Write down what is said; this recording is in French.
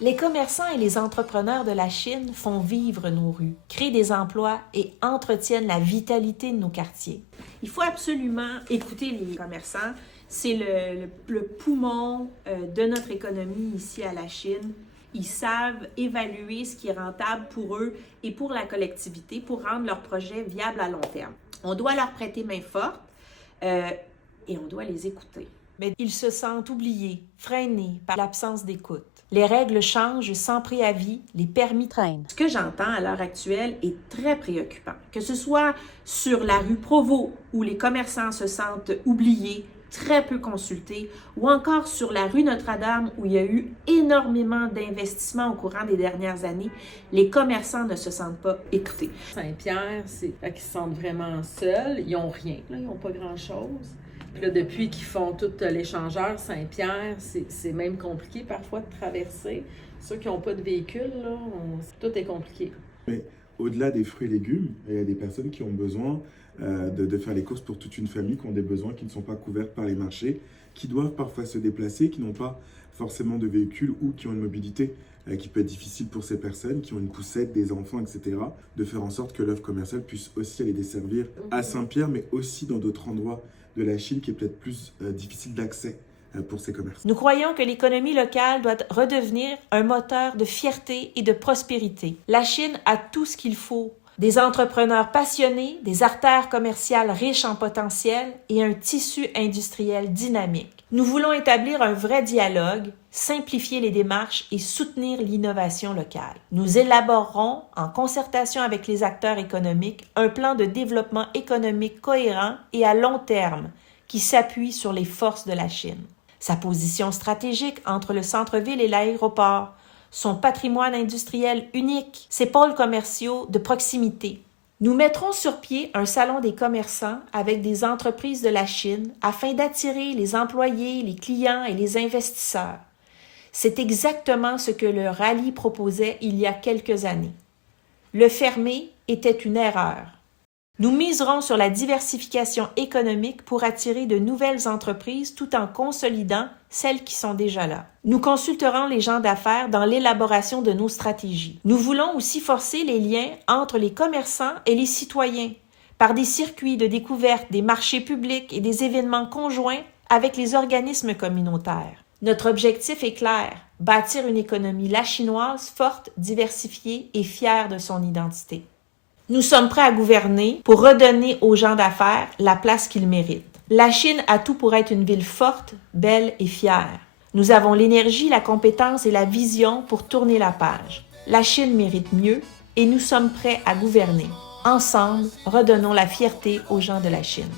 Les commerçants et les entrepreneurs de la Chine font vivre nos rues, créent des emplois et entretiennent la vitalité de nos quartiers. Il faut absolument écouter les commerçants. C'est le poumon de notre économie ici à la Chine. Ils savent évaluer ce qui est rentable pour eux et pour la collectivité pour rendre leurs projets viables à long terme. On doit leur prêter main forte et on doit les écouter. Mais ils se sentent oubliés, freinés par l'absence d'écoute. Les règles changent sans préavis, les permis traînent. Ce que j'entends à l'heure actuelle est très préoccupant. Que ce soit sur la rue Provost, où les commerçants se sentent oubliés, très peu consultés, ou encore sur la rue Notre-Dame, où il y a eu énormément d'investissements au courant des dernières années, les commerçants ne se sentent pas écoutés. Saint-Pierre, c'est qu'ils se sentent vraiment seuls, ils n'ont rien, là, ils n'ont pas grand-chose. Puis là, depuis qu'ils font tout l'échangeur Saint-Pierre, c'est même compliqué parfois de traverser. Ceux qui n'ont pas de véhicule, là, tout est compliqué. Mais au-delà des fruits et légumes, il y a des personnes qui ont besoin de faire les courses pour toute une famille, qui ont des besoins qui ne sont pas couverts par les marchés, qui doivent parfois se déplacer, qui n'ont pas forcément de véhicule ou qui ont une mobilité qui peut être difficile pour ces personnes, qui ont une poussette, des enfants, etc. De faire en sorte que l'œuvre commerciale puisse aussi aller desservir à Saint-Pierre, mais aussi dans d'autres endroits de la Chine qui est peut-être plus difficile d'accès pour ces commerçants. Nous croyons que l'économie locale doit redevenir un moteur de fierté et de prospérité. La Chine a tout ce qu'il faut. Des entrepreneurs passionnés, des artères commerciales riches en potentiel et un tissu industriel dynamique. Nous voulons établir un vrai dialogue, simplifier les démarches et soutenir l'innovation locale. Nous élaborerons, en concertation avec les acteurs économiques, un plan de développement économique cohérent et à long terme qui s'appuie sur les forces de la Chine. Sa position stratégique entre le centre-ville et l'aéroport, son patrimoine industriel unique, ses pôles commerciaux de proximité. Nous mettrons sur pied un salon des commerçants avec des entreprises de la Chine afin d'attirer les employés, les clients et les investisseurs. C'est exactement ce que le rallye proposait il y a quelques années. Le fermer était une erreur. Nous miserons sur la diversification économique pour attirer de nouvelles entreprises tout en consolidant celles qui sont déjà là. Nous consulterons les gens d'affaires dans l'élaboration de nos stratégies. Nous voulons aussi forcer les liens entre les commerçants et les citoyens par des circuits de découverte des marchés publics et des événements conjoints avec les organismes communautaires. Notre objectif est clair, bâtir une économie lachinoise forte, diversifiée et fière de son identité. Nous sommes prêts à gouverner pour redonner aux gens d'affaires la place qu'ils méritent. La Chine a tout pour être une ville forte, belle et fière. Nous avons l'énergie, la compétence et la vision pour tourner la page. La Chine mérite mieux et nous sommes prêts à gouverner. Ensemble, redonnons la fierté aux gens de la Chine.